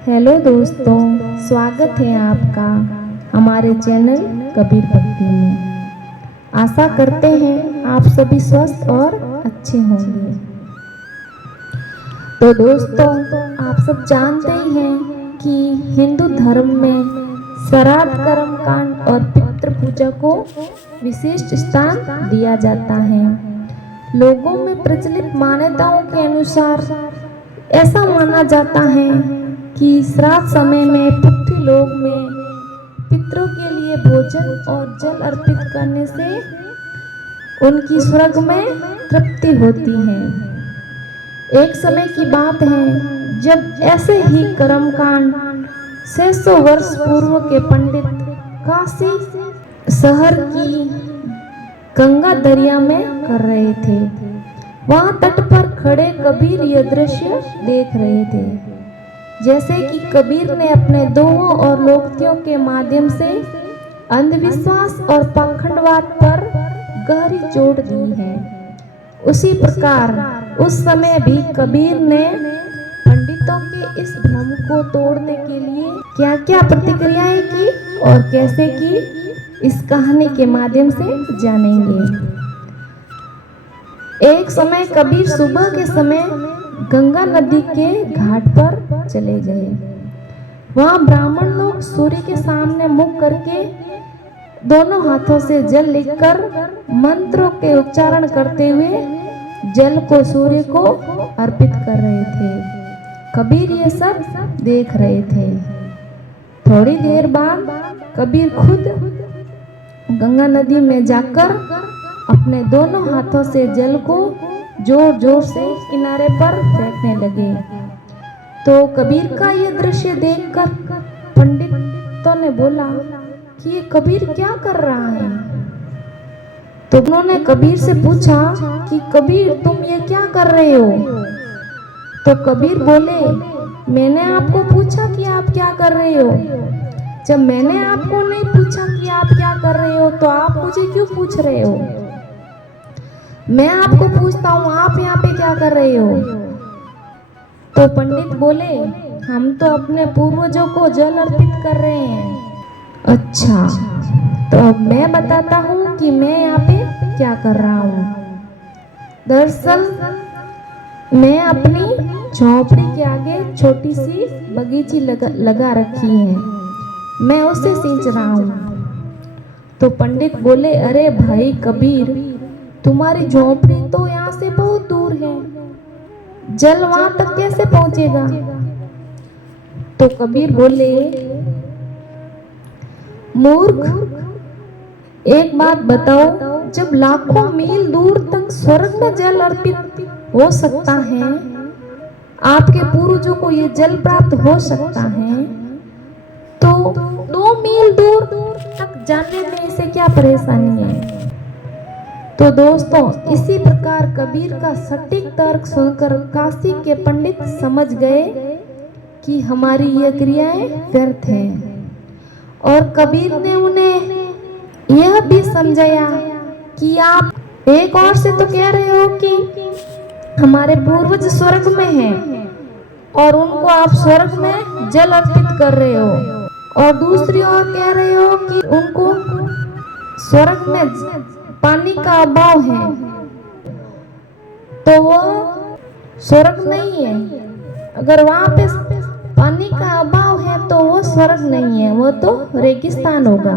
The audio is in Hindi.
हेलो दोस्तों, स्वागत है आपका हमारे चैनल कबीर भक्ति में। आशा करते हैं आप सभी स्वस्थ और अच्छे होंगे। तो दोस्तों, आप सब जानते ही हैं कि हिंदू धर्म में श्राद्ध कर्म कांड और पितृ पूजा को विशिष्ट स्थान दिया जाता है। लोगों में प्रचलित मान्यताओं के अनुसार ऐसा माना जाता है कि श्राद्ध समय में पृथ्वी लोक में पितरों के लिए भोजन और जल अर्पित करने से उनकी स्वर्ग में तृप्ति होती है। एक समय की बात है जब ऐसे ही कर्मकांड 600 वर्ष पूर्व के पंडित काशी शहर की गंगा दरिया में कर रहे थे। वहां तट पर खड़े कबीर यह दृश्य देख रहे थे, जैसे कि कबीर ने अपने दोहों और लोकोक्तियों के माध्यम से अंधविश्वास और पाखंडवाद पर गहरी चोट दी है। उसी प्रकार उस समय भी कबीर ने पंडितों के इस भ्रम को तोड़ने के लिए क्या क्या प्रतिक्रियाएं की और कैसे की, इस कहानी के माध्यम से जानेंगे। एक समय कबीर सुबह के समय गंगा नदी के घाट पर चले गए। वहां ब्राह्मण लोग सूर्य के सामने मुख करके दोनों हाथों से जल लेकर मंत्रों के उच्चारण करते हुए जल को सूर्य को अर्पित कर रहे थे। कबीर ये सब देख रहे थे। थोड़ी देर बाद कबीर खुद गंगा नदी में जाकर अपने दोनों हाथों से जल को जोर जोर से किनारे पर फेंकने लगे। तो कबीर का ये दृश्य देखकर पंडितों ने बोला कि ये कबीर क्या कर रहा है। तो उन्होंने कबीर से पूछा कि कबीर तुम ये क्या कर रहे हो। तो कबीर बोले, मैंने आपको पूछा कि आप क्या कर रहे हो। जब मैंने आपको नहीं पूछा कि आप क्या कर रहे हो तो आप मुझे क्यों पूछ रहे हो। मैं आपको पूछता हूँ आप यहाँ पे क्या कर रहे हो। तो पंडित बोले, हम तो अपने पूर्वजों को जल अर्पित कर रहे हैं। अच्छा, तो अब मैं बताता हूँ कि मैं यहाँ पे क्या कर रहा हूँ। दरअसल मैं अपनी झोपड़ी के आगे छोटी सी बगीची लगा रखी है, मैं उसे सींच रहा हूँ। तो पंडित बोले, अरे भाई कबीर, तुम्हारी झोपड़ी तो यहाँ से बहुत दूर है, जल वहां तक कैसे पहुंचेगा। तो कबीर बोले, मूर्ख, एक बात बताओ, जब लाखों मील दूर तक स्वर्ग में जल अर्पित हो सकता है, आपके पूर्वजों को ये जल प्राप्त हो सकता है, तो 2 मील दूर तक जाने में इसे क्या परेशानी है। तो दोस्तों, इसी प्रकार कबीर का सटीक तर्क सुनकर काशी के पंडित समझ गए कि हमारी ये क्रियाएं व्यर्थ हैं। और कबीर ने उन्हें यह भी समझाया कि आप एक और से तो कह रहे हो कि हमारे पूर्वज स्वर्ग में हैं और उनको आप स्वर्ग में जल अर्पित कर रहे हो, और दूसरी ओर कह रहे हो कि उनको स्वर्ग में पानी का अभाव है, तो वो स्वर्ग नहीं है। अगर वहां पे पानी का अभाव है तो वो स्वर्ग नहीं है, वो तो रेगिस्तान होगा।